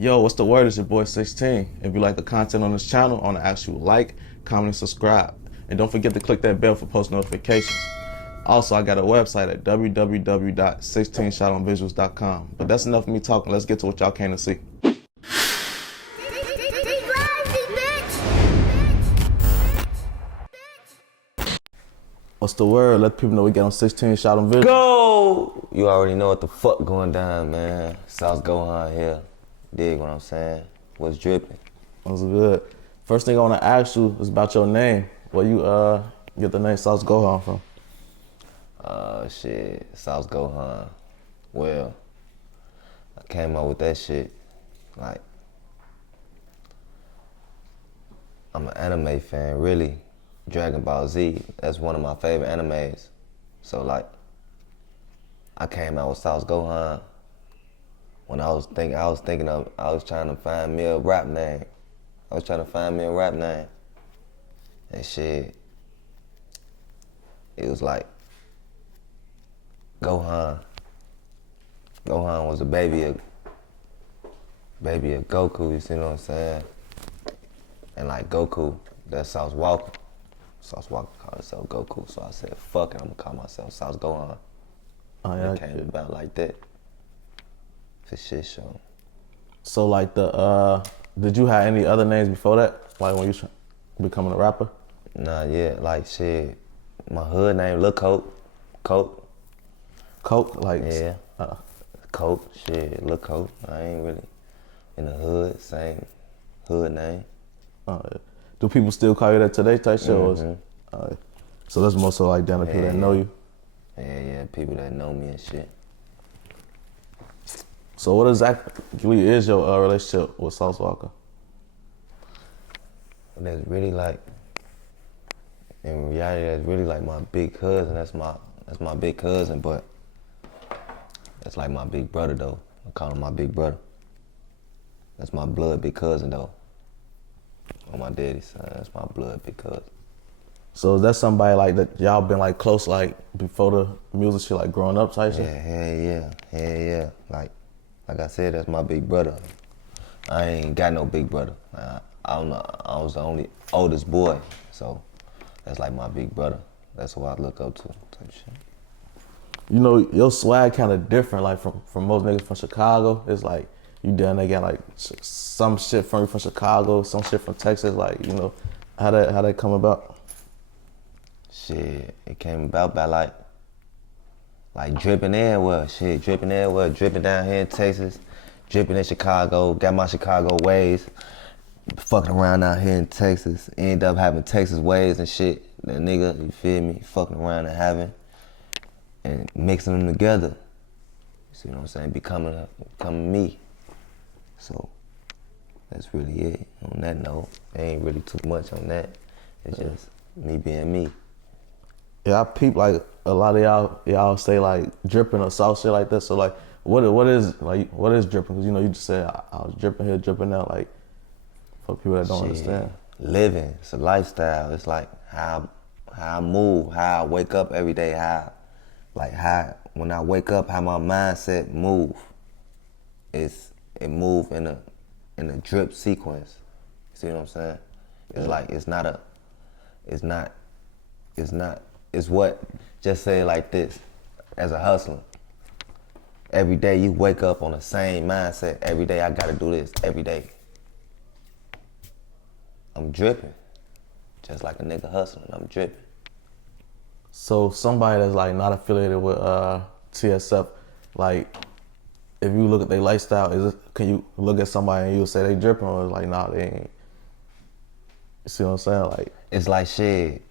Yo, what's the word? It's your boy 16. If you like the content on this channel, I want to ask you like, comment, and subscribe. And don't forget to click that bell for post notifications. Also, I got a website at www.16shotonvisuals.com. But that's enough of me talking. Let's get to what y'all came to see. What's the word? Let people know we get on 16 Shot on Visuals. Go! You already know what the fuck going down, man. South Gohan here. Dig what I'm saying? What's dripping? What's good? First thing I want to ask you is about your name. Where you get the name South Gohan from? Shit, South Gohan. Well, I came up with that shit. Like, I'm an anime fan, really. Dragon Ball Z, that's one of my favorite animes. So like, I came out with South Gohan when I was trying to find me a rap name. And shit, it was like, Gohan. Gohan was a baby of Goku, you see what I'm saying? And like Goku, that's South Walker. South Walker called himself Goku, so I said, fuck it, I'm gonna call myself South Gohan. Oh, yeah, it came about like that. For shit show. So like did you have any other names before that? Like when you becoming a rapper? Nah, yeah, like shit. My hood name Lil Coke. Coke, like yeah. Coke, shit, Lil Coke. I ain't really in the hood, same hood name. Yeah. Do people still call you that today type shit? Mm-hmm. So that's more so like down to people that know you? Yeah, people that know me and shit. So what exactly is your relationship with South Walker? That's really like, in reality, that's really like my big cousin. That's my big cousin, but that's like my big brother though. I call him my big brother. That's my blood big cousin though. On my daddy's side, that's my blood big cousin. So is that somebody like that y'all been like close like before the music shit, like growing up type shit? Hell yeah. Like I said, that's my big brother. I ain't got no big brother. I was the only oldest boy, so that's like my big brother. That's who I look up to, type shit. You know, your swag kind of different, like from most niggas from Chicago. It's like you down there got like some shit from Chicago, some shit from Texas. Like, you know, how that come about? Shit, it came about by like dripping everywhere. Shit, dripping everywhere, dripping down here in Texas, dripping in Chicago. Got my Chicago ways, fucking around out here in Texas. End up having Texas ways and shit. That nigga, you feel me? Fucking around and having and mixing them together. You see what I'm saying? Becoming me. So that's really it. On that note, there ain't really too much on that. It's just me being me. Yeah, I peep like a lot of y'all say like dripping or sauce shit like that. So like, what is dripping? Cause you know you just said I was dripping here, dripping there. Like for people that don't understand, living, it's a lifestyle. It's like how I move, how I wake up every day, how when I wake up, how my mindset move. It move in a drip sequence. See what I'm saying? It's like it's what, just say it like this, as a hustler. Every day you wake up on the same mindset. Every day I gotta do this, every day. I'm dripping. Just like a nigga hustling, I'm dripping. So somebody that's like not affiliated with TSF, like if you look at their lifestyle, can you look at somebody and you'll say they dripping, or it's like nah, they ain't? You see what I'm saying? Like it's like shit.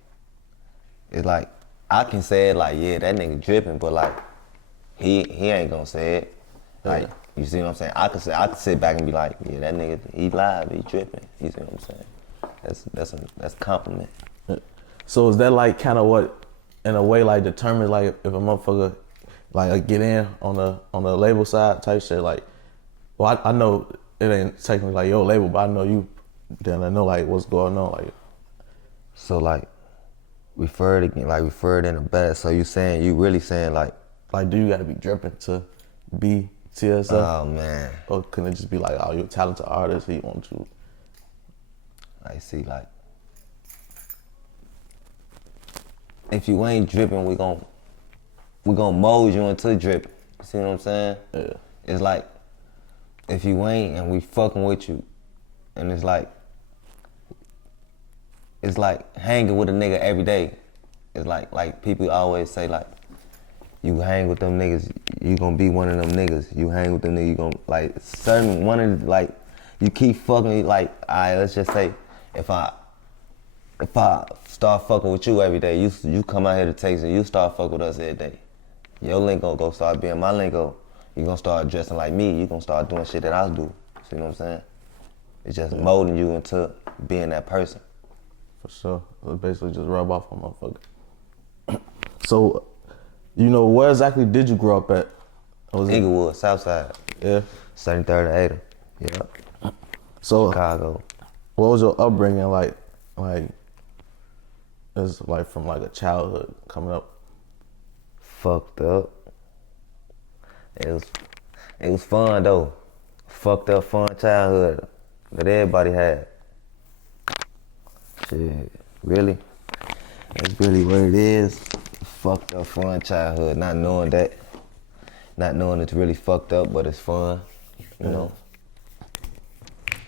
It's like I can say it like, yeah, that nigga dripping, but like he ain't gonna say it. Like, you see what I'm saying? I could sit back and be like, yeah, that nigga, he live, he dripping. You see what I'm saying? That's a compliment. So is that like kind of what, in a way, like determines like if a motherfucker like get in on the label side type shit? Like, well, I know it ain't technically like your label, but I know you then I know like what's going on. Like, so like refer it in the bad. So you really saying like do you gotta be dripping to be to yourself? Oh man. Or can it just be like, oh, you're a talented artist, he wants you? I see, like, if you ain't dripping, we gon' mold you into dripping. You see what I'm saying? Yeah. It's like, if you ain't and we fucking with you, and it's like hanging with a nigga every day. It's like people always say, like, you hang with them niggas, you gonna be one of them niggas. You hang with them niggas, you gonna, like, certain one of, like, you keep fucking, like, alright, let's just say, if I start fucking with you every day, you come out here to Texas, you start fucking with us every day. Your lingo gonna start being my lingo. You gonna start dressing like me, you gonna start doing shit that I do. See what I'm saying? It's just molding you into being that person. For sure. So basically just rub off on motherfucker. So, you know, where exactly did you grow up at? Inglewood, Southside. Yeah. 73rd and 8th. Yeah. So, Chicago. what was your upbringing like? It's like from like a childhood coming up. Fucked up. It was fun though. Fucked up fun childhood that everybody had. Shit, really? That's really what it is. Fucked up fun childhood, not knowing it's really fucked up, but it's fun. You know?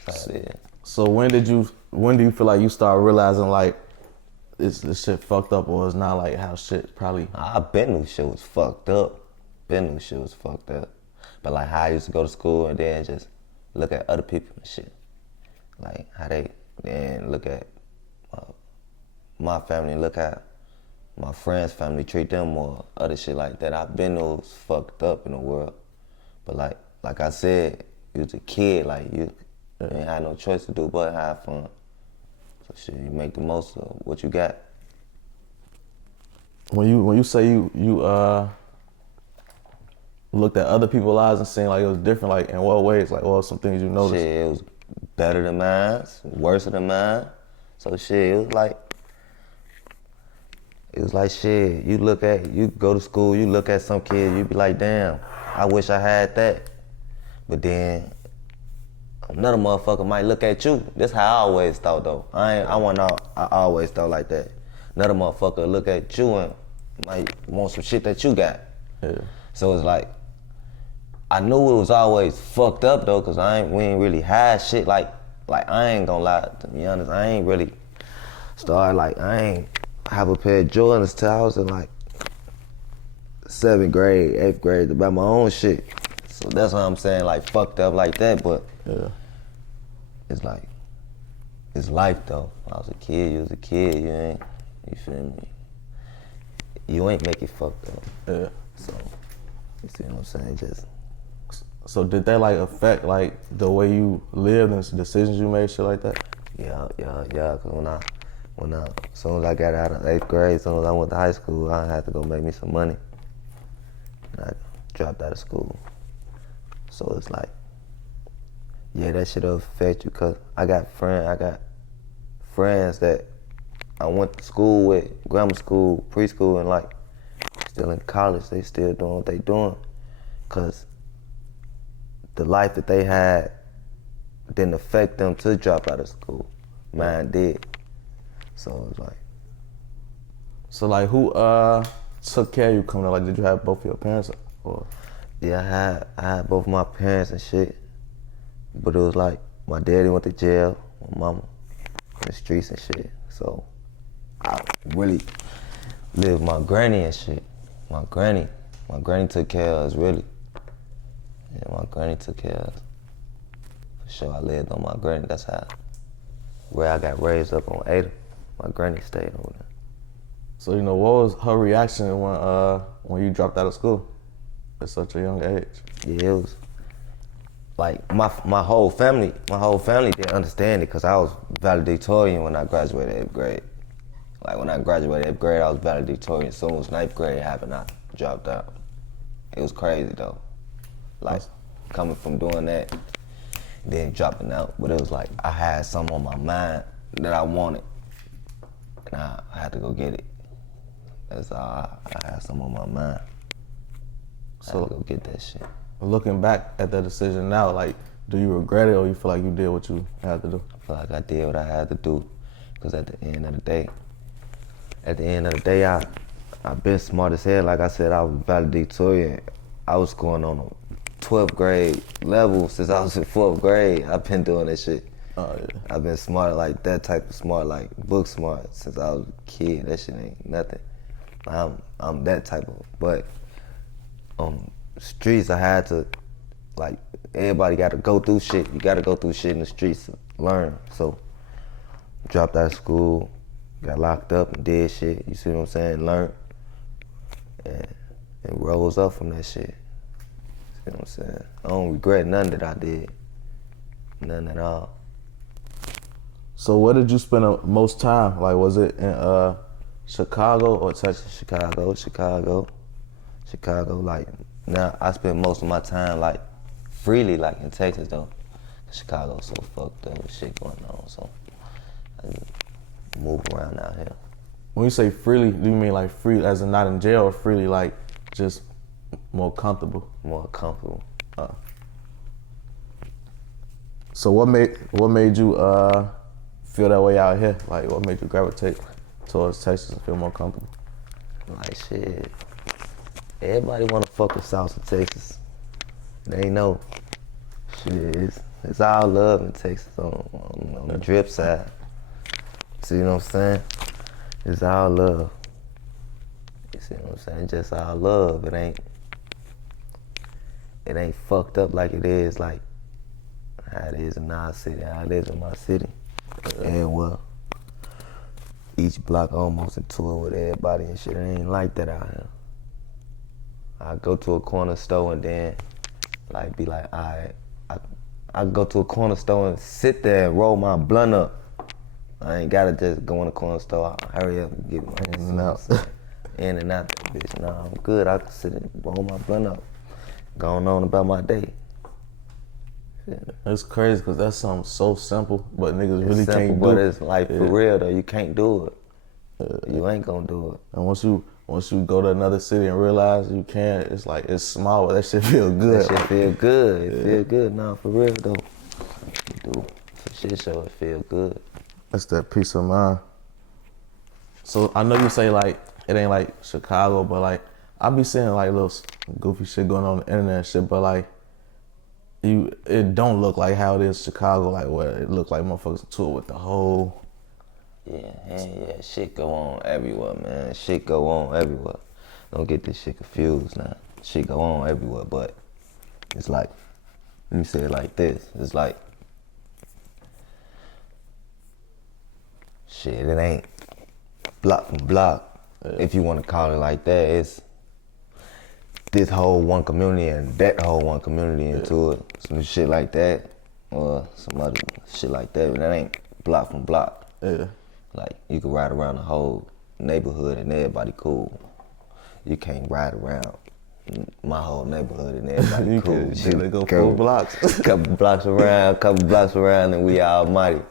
That's how it is. So when do you feel like you start realizing like this shit fucked up, or it's not like how shit probably? I been knew shit was fucked up. But like how I used to go to school and then just look at other people and shit. Like how they then look at my family, look at my friends' family, treat them more, other shit like that. I've been those fucked up in the world. But like I said, you was a kid, like you ain't had no choice to do but have fun. So shit, you make the most of what you got. When you say you looked at other people's lives and seen like it was different, like in what ways? Like what were some things you noticed? Shit, it was better than mine, worse than mine. So shit, it was like shit, you go to school, you look at some kid, you be like, damn, I wish I had that. But then another motherfucker might look at you. That's how I always thought though. I always thought like that. Another motherfucker look at you and might want some shit that you got. Yeah. So it's like, I knew it was always fucked up though, cause we ain't really had shit like I ain't gonna lie, to be honest, I ain't really started I ain't have a pair of Jordans till I was in like 7th grade, 8th grade to buy my own shit. So that's what I'm saying, like fucked up like that, but Yeah. it's like, it's life though. When I was a kid, you was a kid, you feel me? You ain't make it fucked up. Yeah. So, you see what I'm saying? So did that like affect like the way you lived and decisions you made, shit like that? Yeah. Cause as soon as I got out of 8th grade, as soon as I went to high school, I had to go make me some money. And I dropped out of school. So it's like, yeah, that shit'll affect you, cause I got friends that I went to school with, grammar school, preschool, and like still in college, they still doing what they doing. Cause the life that they had didn't affect them to drop out of school. Mine did. So it was like. So like who took care of you coming up? Like did you have both of your parents or? Yeah, I had both my parents and shit. But it was like my daddy went to jail, my mama in the streets and shit. So I really lived with my granny and shit. My granny took care of us, really. Yeah, my granny took care of us. For sure, I lived on my granny. That's where I got raised up on Ada. My granny stayed over there. So you know, what was her reaction when you dropped out of school at such a young age? Yeah, it was like my whole family didn't understand it because I was valedictorian when I graduated 8th grade. Like when I graduated 8th grade, I was valedictorian. As soon as 9th grade happened, I dropped out. It was crazy though. Like coming from doing that, then dropping out. But it was like I had something on my mind that I wanted, and I had to go get it. That's all. I had something on my mind. So I had to go get that shit. looking back at that decision now, like, do you regret it or you feel like you did what you had to do? I feel like I did what I had to do, because at the end of the day, I've been smart as hell. Like I said, I was valedictorian. I was going on a 12th grade level since I was in 4th grade. I've been doing this shit. Oh, yeah. I've been smart, like that type of smart, like book smart since I was a kid. That shit ain't nothing. I'm that type of, but on streets I had to, like, everybody got to go through shit. You got to go through shit in the streets to learn. So dropped out of school, got locked up and did shit. You see what I'm saying? Learned and rose up from that shit. See what I'm saying? I don't regret none that I did, none at all. So where did you spend the most time? Like, was it in Chicago or Texas? Chicago. Like, now I spend most of my time, like, freely, like, in Texas, though. Chicago's so fucked up with shit going on, so I just move around out here. When you say freely, do you mean like free as in not in jail, or freely like just more comfortable? More comfortable. So what made you feel that way out here? Like, what made you gravitate towards Texas and feel more comfortable? Like, shit, everybody wanna fuck with South of Texas. They know. Shit, it's all love in Texas on the drip side. See what I'm saying? It's all love. You see what I'm saying? Just all love. It ain't fucked up like it is, like how it is in our city, how it is in my city. And well, each block almost into it with everybody and shit. It ain't like that out here. I go to a corner store and then like be like, alright, I go to a corner store and sit there and roll my blunt up. I ain't gotta just go in the corner store, I'll hurry up and get my in and out. In and out that bitch. Nah, I'm good. I can sit and roll my blunt up. Going on about my day. Yeah. It's crazy because that's something so simple, but niggas It's really simple, can't do but it. it's like for real though, you can't do it. You ain't gonna do it. And once you go to another city and realize you can, it's like, it's small, but that shit feel good. That shit feel good. It feel good. Nah, for real though. You do. For shit show, it feel good. That's that peace of mind. So I know you say like it ain't like Chicago, but like I be seeing like little goofy shit going on the internet and shit, but like it don't look like how it is Chicago, like where it look like motherfuckers tour with the whole. Yeah, shit go on everywhere, man. Shit go on everywhere. Don't get this shit confused now. Shit go on everywhere, but it's like, let me say it like this. It's like, shit, it ain't block from block. Yeah. If you want to call it like that, it's this whole one community and that whole one community into it. Some shit like that, or some other shit like that, but that ain't block from block. Yeah. Like, you can ride around the whole neighborhood and everybody cool. You can't ride around my whole neighborhood and everybody cool. They go 4 blocks. couple blocks around and we almighty.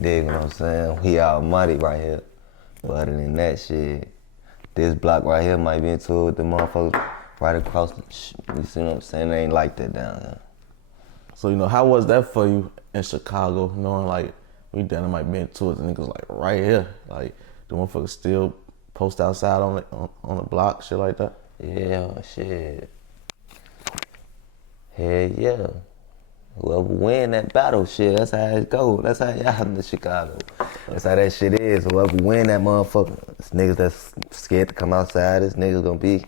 Dig what I'm saying? We almighty right here. But other than that shit, this block right here might be into it with the motherfuckers right across the, you see what I'm saying? It ain't like that down there. So, you know, how was that for you in Chicago, knowing like we down might be into it, the niggas like right here, like the motherfuckers still post outside on the block, shit like that? Yeah, shit. Hell yeah. Whoever win that battle, shit, that's how it go. That's how y'all in Chicago. That's how that shit is. Whoever win that motherfucker, it's niggas that's scared to come outside. This niggas gonna be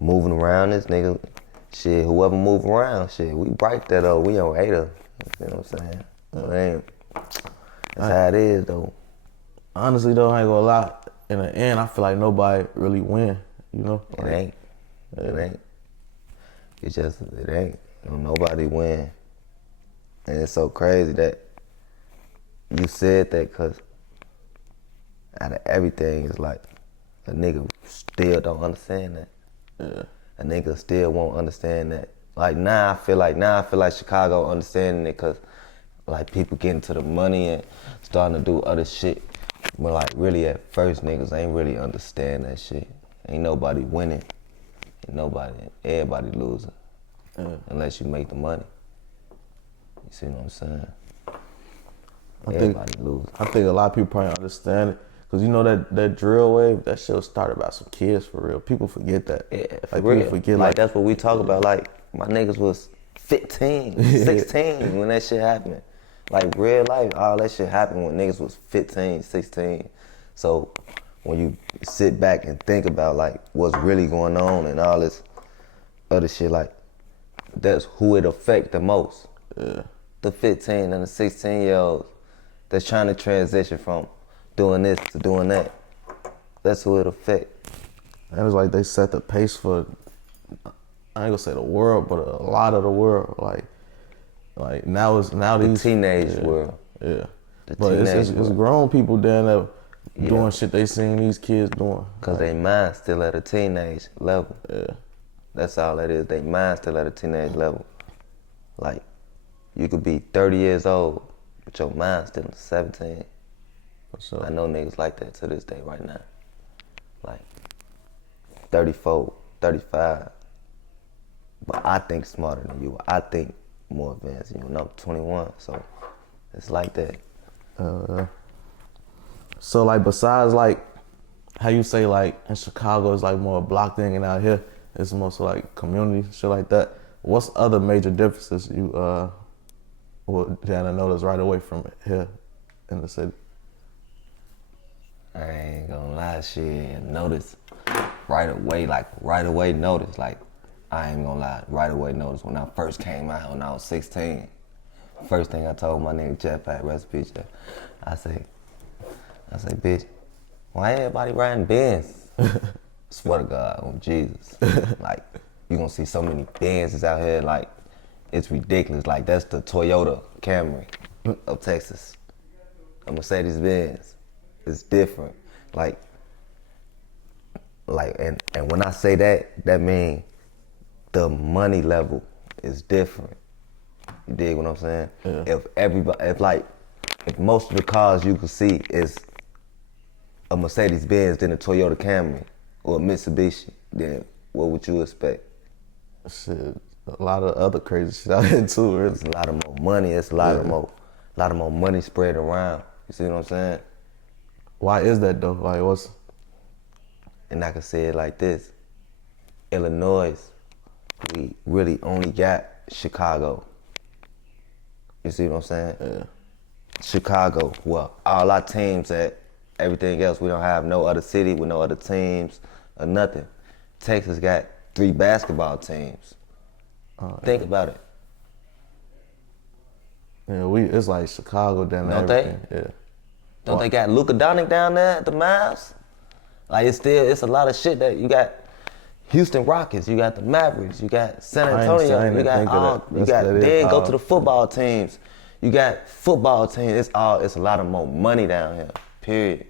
moving around. This nigga, shit, whoever move around, shit, we break that up. We on 8. You know what I'm saying? Man, that's how it is though. Honestly though, I ain't gonna lie. In the end, I feel like nobody really win. You know? It ain't. It ain't. It's just, it ain't. Don't nobody win. And it's so crazy that you said that, because out of everything, it's like a nigga still don't understand that. Yeah. A nigga still won't understand that. Like now I feel like Chicago understanding it, because like people getting to the money and starting to do other shit. But like really at first niggas ain't really understand that shit. Ain't nobody winning. Ain't nobody, everybody losing. unless you make the money. You see what I'm saying? I think a lot of people probably understand it. Cause you know that drill wave, that shit was started by some kids for real. People forget that. Yeah, for like real. People forget like that's what we talk about. Like my niggas was 15, 16 when that shit happened. Like real life, all that shit happened when niggas was 15, 16. So when you sit back and think about like what's really going on and all this other shit, like that's who it affect the most. Yeah. The 15 and the 16-year-olds that's trying to transition from doing this to doing that. That's who it affect. And it's like they set the pace for, I ain't gonna say the world, but a lot of the world. Like now these teenage world. Yeah. The But it's grown people down there doing shit they seen these kids doing. Cause they mind still at a teenage level. Yeah. That's all it is. They mind still at a teenage level. Like you could be 30 years old, but your mind still 17. So I know niggas like that to this day right now. Like 34, 35. But I think smarter than you. I think more advanced than you. And I'm 21, so it's like that. So like besides like how you say like in Chicago it's like more a block thing and out here it's more so like community, shit like that. What's other major differences you would notice right away from here in the city? I ain't gonna lie, shit. Notice right away notice. Like, I ain't gonna lie, right away notice. When I first came out when I was 16, first thing I told my nigga Jeff at Recipe Jeff, I say, bitch, why everybody riding Benz? Swear to God, on Jesus. Like, you gonna see so many Benzes out here, like, it's ridiculous. Like, that's the Toyota Camry of Texas. A Mercedes-Benz. It's different. Like, and when I say that, that means the money level is different. You dig what I'm saying? Yeah. If most of the cars you can see is a Mercedes-Benz than a Toyota Camry or a Mitsubishi, then what would you expect? Shit, a lot of other crazy shit out here too. Really. It's a lot of more money. It's a lot of more money spread around. You see what I'm saying? Why is that though? Like what's? And I can say it like this: Illinois, we really only got Chicago. You see what I'm saying? Yeah. Chicago. Well, all our teams at everything else. We don't have no other city with no other teams or nothing. Texas got 3 basketball teams. Think about it. Yeah, it's like Chicago down there. Don't they? Yeah. Don't they got Luka Doncic down there at the Mavs? Like it's a lot of shit that you got. Houston Rockets, you got the Mavericks, you got San Antonio, you got then go to the football teams. You got football teams. It's a lot of more money down here. Period.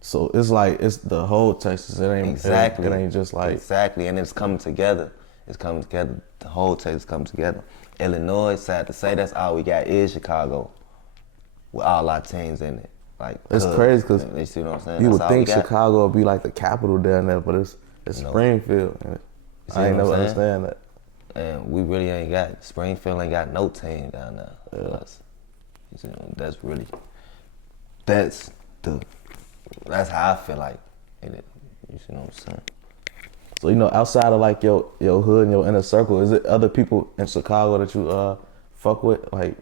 So it's like it's the whole Texas. It ain't exactly. It ain't just like exactly, and it's coming together. It's coming together. The whole Texas coming together. Illinois, sad to say, that's all we got is Chicago, with all our teams in it. Like it's crazy because you see what I'm saying? You would think Chicago would be like the capital down there, but it's Springfield. I ain't never understand that. And we really ain't got Springfield ain't got no team down there. Yeah. You see, that's how I feel like in it. You see what I'm saying? So outside of like your hood and your inner circle, is it other people in Chicago that you fuck with? Like,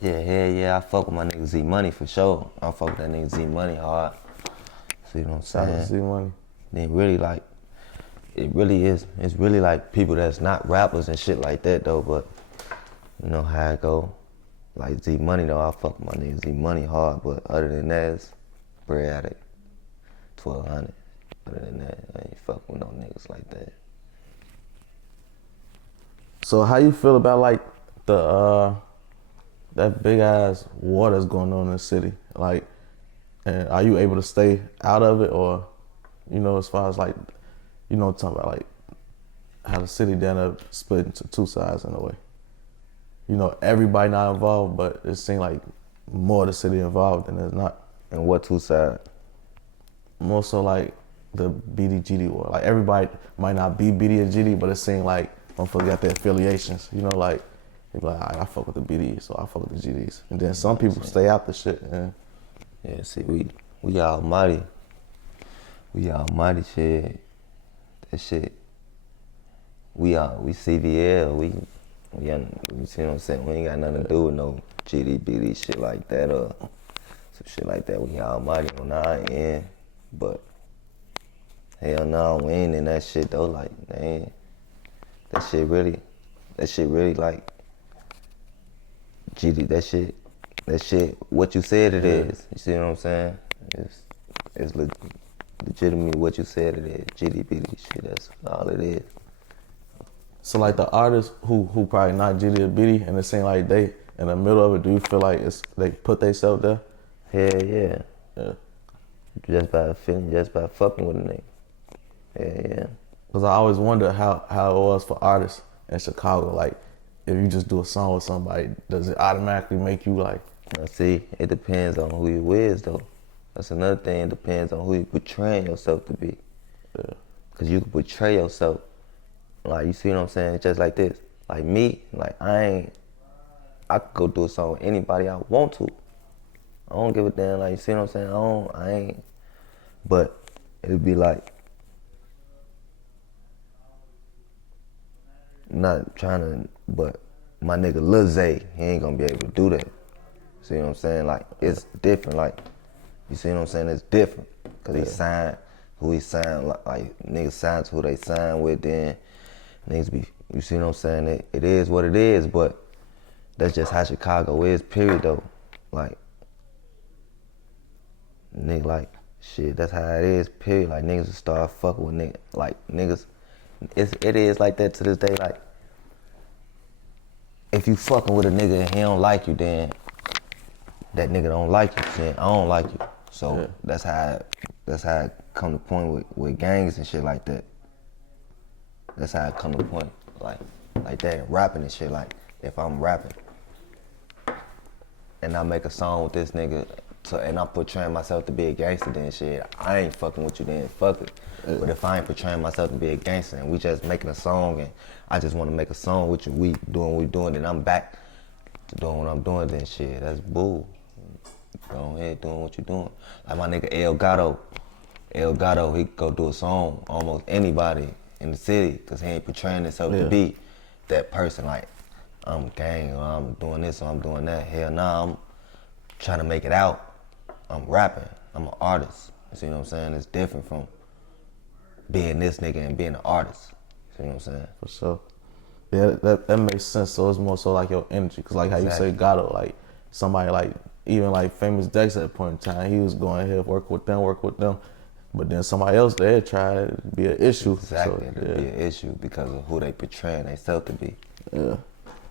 yeah, I fuck with my nigga Z Money for sure. I fuck with that nigga Z Money hard. See what I'm saying? Z Money. Then really like, it really is. It's really like people that's not rappers and shit like that though. But you know how it go. Like Z Money though, I fuck with my nigga Z Money hard. But other than that, it's Bread Addict, 1200. Other than that, I ain't fuck with no niggas like that. So how you feel about like the that big ass war that's going on in the city? Like, and are you able to stay out of it, or as far as like, talking about like how the city down there split into 2 sides in a way. Everybody not involved, but it seems like more of the city involved than it's not. And what 2 sides? More so like the BD-GD war. Like everybody might not be BD or GD, but it seems like motherfuckers got their affiliations. You know, like they be like, I fuck with the BDs, so I fuck with the GDs, and then some people stay out the shit. And yeah, see, we almighty. We almighty shit. That shit. We CVL. We you see what I'm saying? We ain't got nothing to do with no GD shit like that or some shit like that. We almighty on our end, but hell no, we ain't in that shit though. Like, man, that shit really like GD. That shit. What you said it is. You see what I'm saying? It's legitimately what you said it is. GD shit. That's all it is. so like the artists who probably not GD or BD, and it seem like they in the middle of it, do you feel like they put themselves there? Hell yeah. Just by fucking with a nigga. Yeah. Cause I always wonder how it was for artists in Chicago. Like, if you just do a song with somebody, does it automatically make you like? Now see, it depends on who you is though. That's another thing. It depends on who you portraying yourself to be. Yeah. Cause you can portray yourself, like, you see what I'm saying? It's just like this. Like me, like I could go do a song with anybody I want to. I don't give a damn. Like, you see what I'm saying? I ain't. But it'd be like, not trying to, but my nigga Lil Zay, he ain't gonna be able to do that. See what I'm saying? Like, it's different. Like, you see what I'm saying? It's different. Cause he signed who he signed, like niggas signed to who they signed with, then niggas be, you see what I'm saying? It is what it is, but that's just how Chicago is, period though. Like, nigga, like, shit, that's how it is, period. Like, niggas will start fucking with niggas. Like, niggas, it is like that to this day. Like, if you fucking with a nigga and he don't like you, then that nigga don't like you, saying I don't like you. So that's how it come to point with gangs and shit like that. That's how it come to point, like that, rapping and shit. Like, if I'm rapping and I make a song with this nigga, and I'm portraying myself to be a gangster, then shit, I ain't fucking with you, then fuck it. But if I ain't portraying myself to be a gangster and we just making a song and I just want to make a song with you, we doing what we doing, then I'm back to doing what I'm doing, then shit, that's bull. Go ahead doing what you doing. Like my nigga El Gato, he go do a song almost anybody in the city, cause he ain't portraying himself to be that person. Like, I'm gang, or I'm doing this, or I'm doing that. Hell nah, I'm trying to make it out. I'm rapping. I'm an artist. You see what I'm saying? It's different from being this nigga and being an artist. You see what I'm saying? For sure. Yeah, that makes sense. So it's more so like your energy, cause like how you say Gato, like somebody like, even like Famous Dex at a point in time, he was going ahead, work with them. But then somebody else there tried to be an issue. Exactly, so, it'd be an issue because of who they portraying themselves to be. Yeah.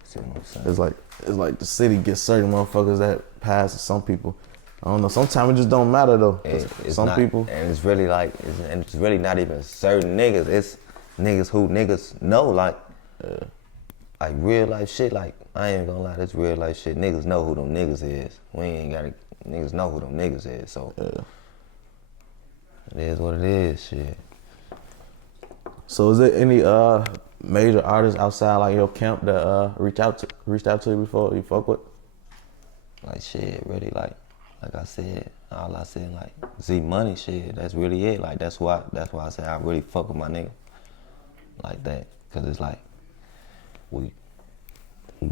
See what I'm saying? It's like the city gets certain motherfuckers that pass to some people. I don't know. Sometimes it just don't matter though. It's some not, people, and it's really like, it's really not even certain niggas. It's niggas who niggas know, like real life shit. Like, I ain't gonna lie, this real life shit. Niggas know who them niggas is. We ain't gotta, niggas know who them niggas is. So it is what it is, shit. So is there any major artists outside like your camp that reached out to you before you fuck with? Like, shit, really, like I said, all I said, like, Z Money shit, that's really it. Like, that's why I said I really fuck with my nigga like that. Cause it's like, we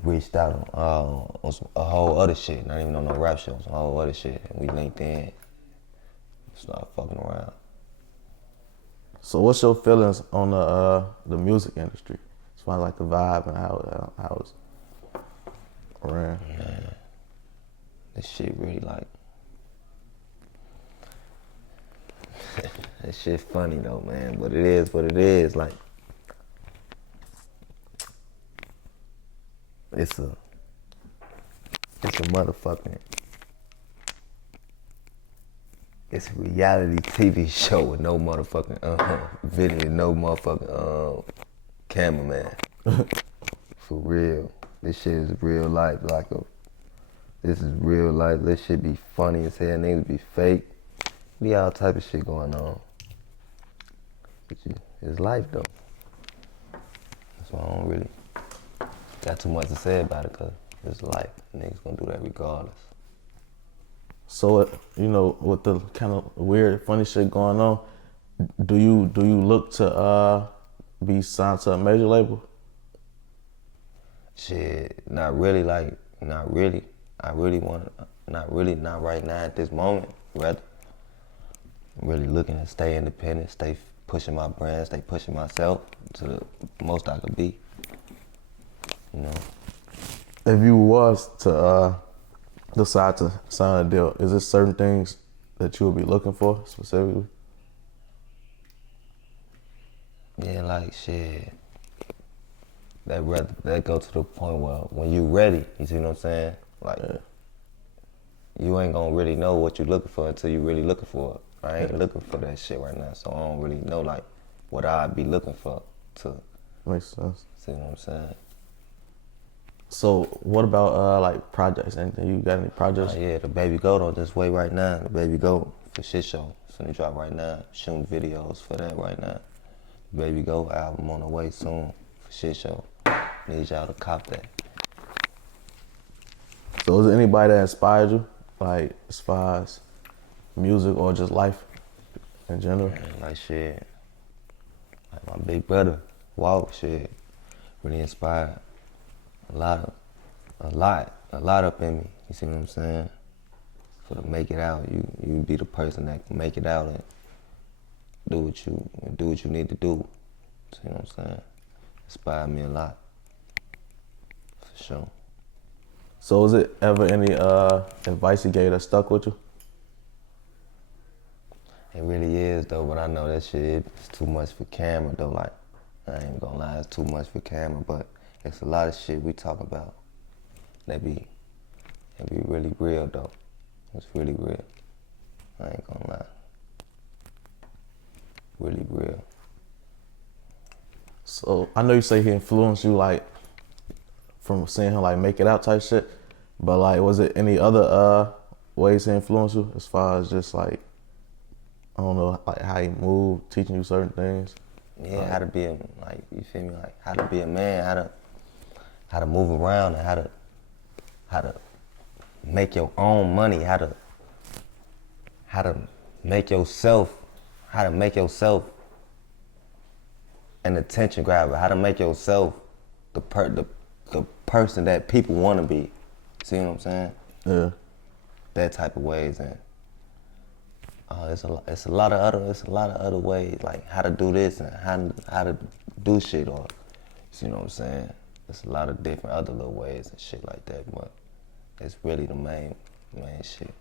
reached out on some, a whole other shit, not even on no rap shows, some whole other shit. And we linked in, started fucking around. So what's your feelings on the music industry? As far as like the vibe and how it's ran? Man, this shit really like, that shit funny though, man, but it is what it is. Like, it's a motherfucking, it's a reality TV show with no motherfucking video, no motherfucking cameraman. For real. This shit is real life. This is real life. This shit be funny as hell. Niggas be fake. Be all type of shit going on. It's life though. So I don't really got too much to say about it, cause it's life. Niggas gonna do that regardless. So, you know, with the kind of weird, funny shit going on, do you look to be signed to a major label? Shit, not really. Not really. I really want to, not right now at this moment. Rather, I'm really looking to stay independent, stay pushing my brand, stay pushing myself to the most I could be. You know. If you was to decide to sign a deal, is there certain things that you would be looking for specifically? Yeah, like shit. That go to the point where when you ready, you see what I'm saying? Like, you ain't gonna really know what you're looking for until you really looking for it. I ain't looking for that shit right now, so I don't really know like what I'd be looking for to. Makes sense. See what I'm saying? So what about like projects? Anything? You got any projects? Yeah, the Baby Goat on this way right now. The Baby Goat for shit show. It's gonna drop right now. Shooting videos for that right now. The Baby Goat album on the way soon for shit show. Need y'all to cop that. So is there anybody that inspired you, like as far as music or just life in general? Man, like shit. Like my big brother, Walt, shit. Really inspired a lot up in me. You see what I'm saying? For to make it out, you be the person that can make it out and do what you need to do. See what I'm saying? Inspired me a lot. For sure. So is it ever any advice he gave that stuck with you? It really is though, but I know that shit is too much for camera though. Like, I ain't gonna lie, it's too much for camera, but it's a lot of shit we talk about. It be really real though. It's really real. I ain't gonna lie. Really real. So I know you say he influenced you like from seeing him like make it out type shit, but like was it any other ways he influenced you as far as just like, I don't know, like how he moved, teaching you certain things? Yeah, like, how to be a, like, you feel me, like how to be a man, how to move around and how to make your own money, how to make yourself an attention grabber, how to make yourself the person that people want to be. See what I'm saying? Yeah. That type of ways, and it's a lot of other ways, like how to do this and how to do shit, or you know what I'm saying? There's a lot of different other little ways and shit like that, but it's really the main shit.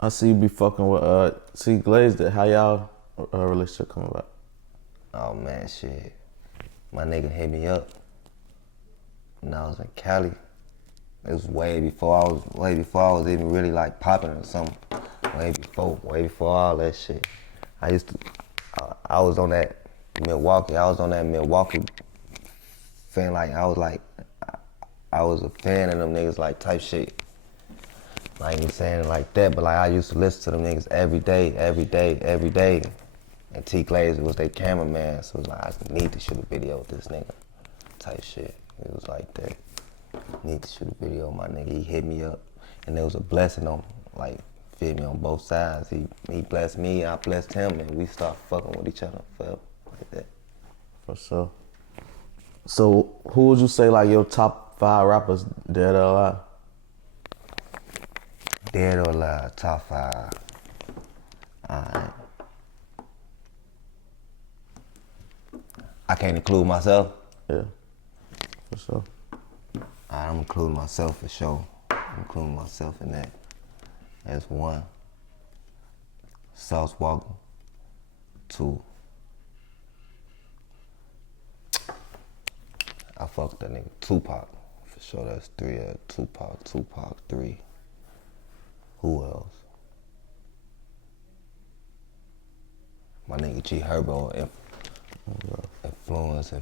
I see you be fucking with C Glazed. How y'all relationship come about? Oh man, shit. My nigga hit me up when I was in Cali. It was way before I was even really like popping or something. Way before all that shit. I was on that Milwaukee fan, like I was a fan of them niggas like type shit. Like you saying it like that, but like I used to listen to them niggas every day. And T Glazer was their cameraman, so it was like I need to shoot a video with this nigga type shit. It was like that. Need to shoot a video with my nigga. He hit me up, and there was a blessing on, like, feel me, on both sides. He blessed me, I blessed him, and we started fucking with each other forever, like that. For sure. So who would you say like your top 5 rappers, dead or alive? Dead or alive, top 5. Alright. I can't include myself? Yeah, for sure. Alright, I'm including myself for sure. I'm including myself in that. That's 1. Sauce Walker. 2. I fuck that nigga Tupac. For sure, that's 3. Tupac, 3. Who else? My nigga G Herbo influenced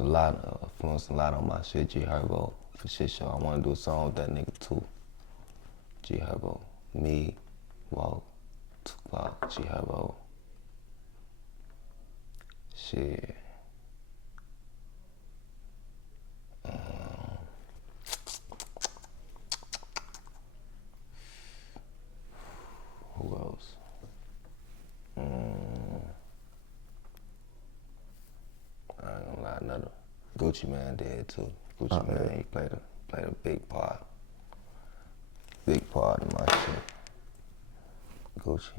a lot on my shit. G Herbo for shit show. I want to do a song with that nigga too. G Herbo, me, Walt, Tupac, G Herbo. Shit. Gucci Man did too. Gucci Man, he played a big part. Big part in my shit. Gucci.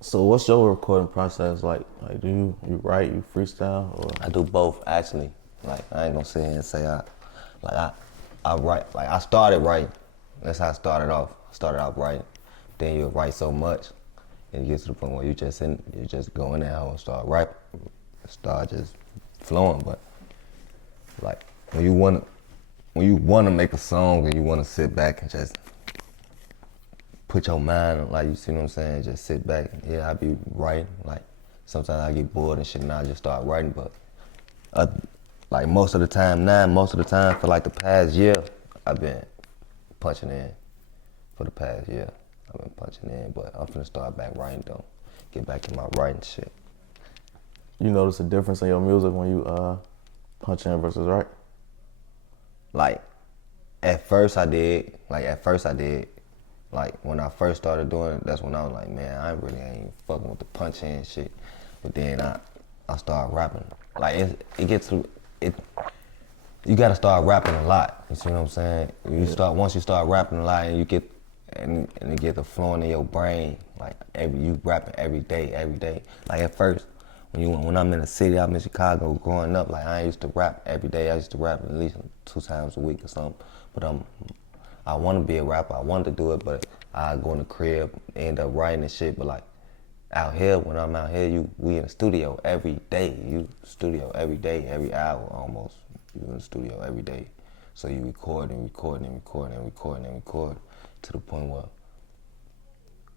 So what's your recording process like? Like, do you write, you freestyle, or? I do both actually. Like, I ain't gonna sit here and say I write. Like, I started writing. That's how I started off. I started off writing. Then you write so much, and it gets to the point where you just go in there and start rapping, start just flowing. But like when you wanna make a song and you wanna sit back and just put your mind on, like, you see what I'm saying, just sit back. Yeah, I be writing. Like, sometimes I get bored and shit and I just start writing. But like most of the time for like the past year, I've been punching in. For the past year, I've been punching in, but I'm finna start back writing though. Get back to my writing shit. You notice a difference in your music when you punch in versus write? Like, at first I did. Like, when I first started doing it, that's when I was like, man, I really ain't fucking with the punch in shit. But then I started rapping. Like, it gets to it. You gotta start rapping a lot. You see what I'm saying? Once you start rapping a lot, and you get and it get the flowing in your brain. Like, you rapping every day. Like, at first, when I'm in the city, I'm in Chicago growing up. Like, I used to rap every day. I used to rap at least 2 times a week or something. But I want to be a rapper. I wanted to do it, but I go in the crib, end up writing and shit. But like out here, when I'm out here, we in the studio every day. You studio every day, every hour almost. You in the studio every day. So you record to the point where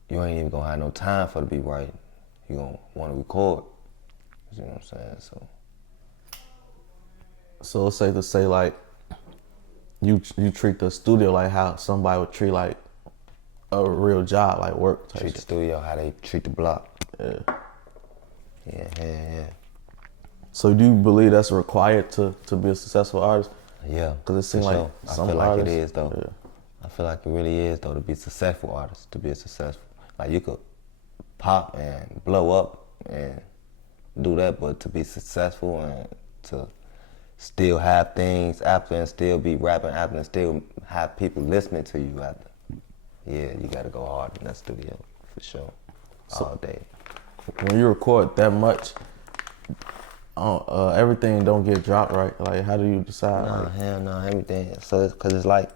you ain't even gonna have no time for to be writing. You gonna want to record. You see what I'm saying? So it's safe to say, like, you treat the studio like how somebody would treat like a real job, like work type treat shit. The studio how they treat the block. Yeah. Yeah. So do you believe that's required to be a successful artist? Yeah. Because it seems like some I feel artists, like it is though. Yeah. I feel like it really is though, to be a successful artist, to be a successful. Like, you could pop and blow up and do that, but to be successful and to still have things after and still be rapping after and still have people listening to you after. Yeah, you gotta go hard in that studio, for sure, all day. When you record that much, everything don't get dropped, right? Like, how do you decide? Nah, hell no, everything. So cause it's like,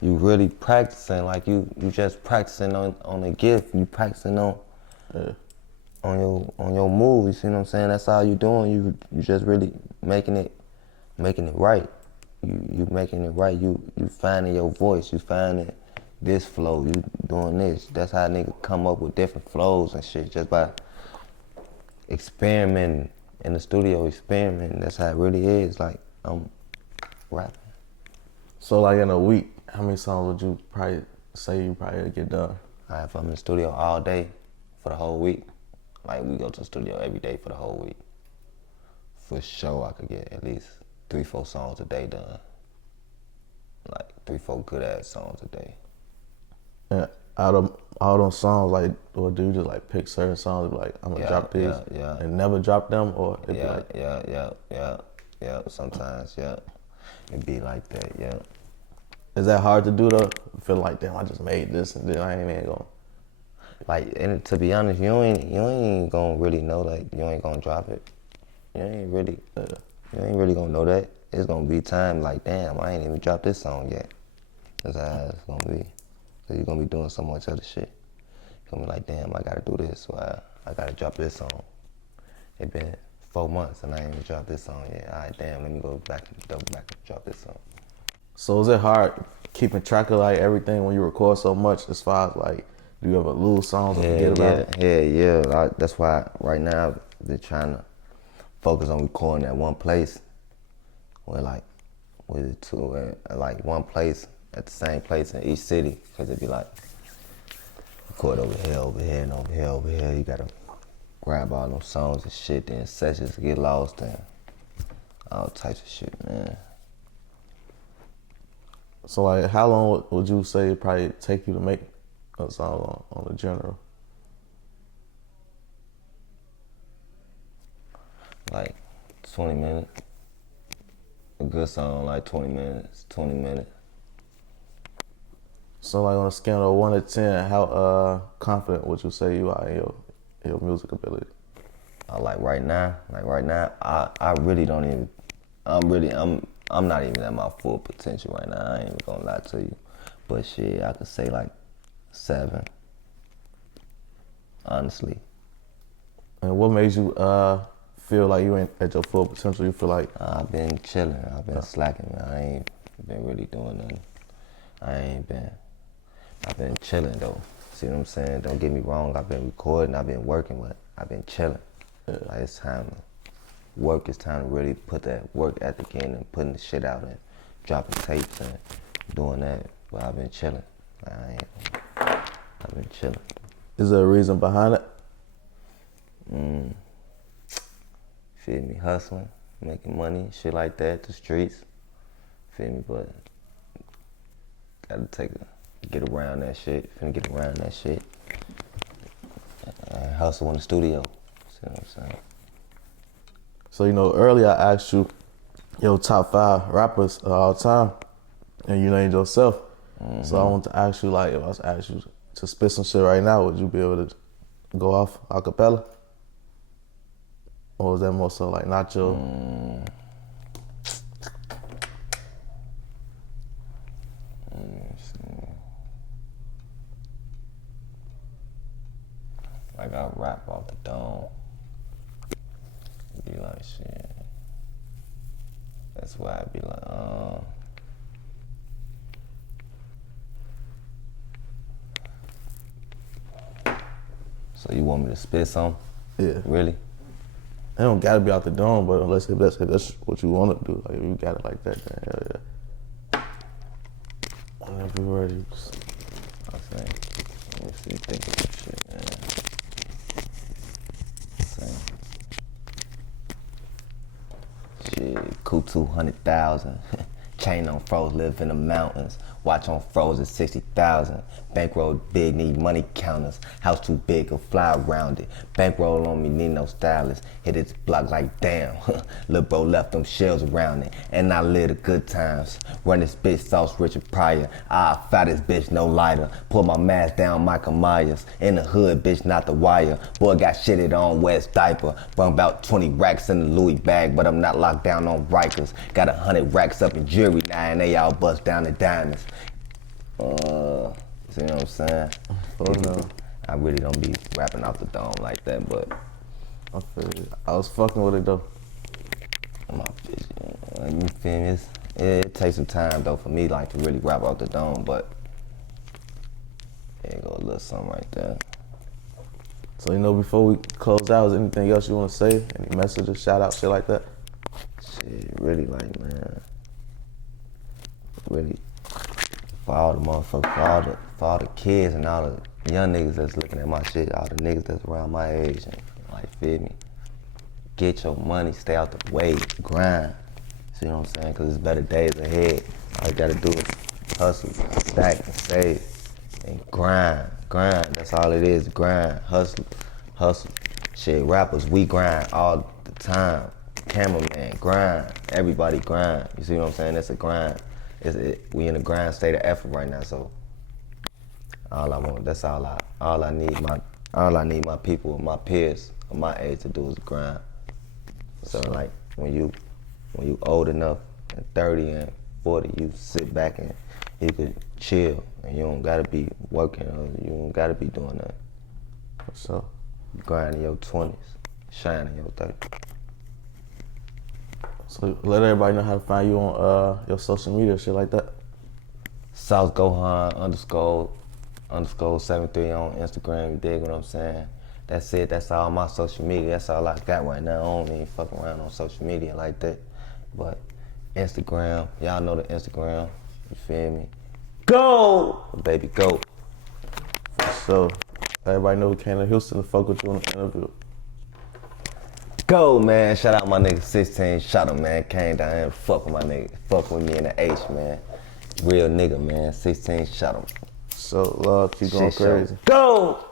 you really practicing, like you just practicing on a gift, you practicing on your move, you see what I'm saying? That's all you doing, you just really making it right. You making it right, you finding your voice, you finding this flow, you doing this. That's how niggas come up with different flows and shit, just by experimenting in the studio, experimenting. That's how it really is, like, I'm rapping. So like in a week, how many songs would you probably say you probably get done? If I'm in the studio all day for the whole week, like, we go to the studio every day for the whole week, for sure I could get at least 3-4 songs a day done. Like 3-4 good ass songs a day. And out of all those songs, like, or do you just like pick certain songs, like, I'm gonna drop these and never drop them, or it'd be like, yeah, sometimes, yeah. It'd be like that, yeah. Is that hard to do though? Feel like, damn, I just made this and then I ain't even gonna. Like, and to be honest, you ain't gonna really know that you ain't gonna drop it. You ain't really gonna know that. It's gonna be time like, damn, I ain't even dropped this song yet. That's how it's gonna be. So you're gonna be doing so much other shit. You're gonna be like, damn, I gotta do this, so I gotta drop this song. It been 4 months and I ain't even dropped this song yet. All right, damn, let me go back and double back and drop this song. So is it hard keeping track of like everything when you record so much, as far as like, do you ever lose songs or forget about it? Yeah. That's why right now I've been trying to focus on recording at one place. Where like, like one place, at the same place in each city. Cause it'd be like, record over here, and over here. You gotta grab all those songs and shit, then sessions get lost and all types of shit, man. So like, how long would you say it probably take you to make a song on the general? Like 20 minutes. good song, like 20 minutes. So like on a scale of 1 to 10, how confident would you say you are in your music ability? Like right now, I really don't even, I'm not even at my full potential right now. I ain't even gonna lie to you. But shit, I could say like 7, honestly. And what made you feel like you ain't at your full potential? You feel like I've been chilling, I've been slacking, man. I ain't been really doing nothing. I've been chilling though. See what I'm saying? Don't get me wrong, I've been recording, I've been working, but I've been chilling. Yeah. Like it's time to work, it's time to really put that work ethic in and putting the shit out and dropping tapes and doing that. But I've been chilling. I've been chilling. Is there a reason behind it? Feel me? Hustling, making money, shit like that, the streets. Feel me? But gotta get around that shit. Finna get around that shit. And hustle in the studio. See what I'm saying? So, you know, earlier I asked you your top 5 rappers of all time, and you named yourself. Mm-hmm. So I want to ask you, like, if I was to ask you to spit some shit right now, would you be able to go off a cappella? Or was that more so like not your... Like I rap off the dome. Be like shit. That's why I'd be like, So you want me to spit something? Yeah. Really? It don't gotta be out the dome, but unless if that's what you want to do, like if you got it like that, then hell yeah. Whenever you're ready. I think. Let me see, think of some shit, man. Shit, cool 200,000. Chain on froze, live in the mountains. Watch on froze at 60,000. Bankroll big, need money counters. House too big, could fly around it. Bankroll on me, need no stylist. Hit its block like damn. Lil' bro left them shells around it. And I live the good times. Run this bitch, Sauce Richard Pryor. I fight this bitch, no lighter. Pull my mask down, Michael Myers. In the hood, bitch, not the wire. Boy got shitted on West diaper. Brung about 20 racks in the Louis bag, but I'm not locked down on Rikers. Got 100 racks up in jewelry now, and they all bust down the diamonds. See what I'm saying? Oh no. I really don't be rapping off the dome like that, but I feel it. I was fucking with it though. My vision, you feel me? It takes some time though for me like to really rap off the dome, but there you go, a little something right there. So you know, before we close out, is there anything else you want to say? Any messages, shout out, shit like that? Shit, really like, man, really. For all the motherfuckers, for all the kids and all the young niggas that's looking at my shit, all the niggas that's around my age, and like, feel me? Get your money, stay out the way, grind. See what I'm saying? Cause there's better days ahead. All you gotta do is hustle, stack, and save, and grind. That's all it is, grind, hustle. Shit, rappers, we grind all the time. Cameraman, grind. Everybody grind. You see what I'm saying? That's a grind. We in a grind state of effort right now, so all I want, that's all I need my people, my peers of my age to do is grind. So like when you old enough and 30 and 40, you sit back and you could chill and you don't gotta be working or you don't gotta be doing that. So grind in your 20s, shine in your 30s. So let everybody know how to find you on your social media, shit like that. South Gohan _ 73 on Instagram, you dig what I'm saying? That's it, that's all my social media, that's all I got right now. I don't even fuck around on social media like that. But Instagram, y'all know the Instagram, you feel me? Go! Baby, go. So everybody know who came to Houston to fuck with you on the interview. Go, man. Shout out my nigga 16. Shout out, man. Came down here and fuck with my nigga. Fuck with me in the H, man. Real nigga, man. 16. Shout him. So, keep going crazy. Go!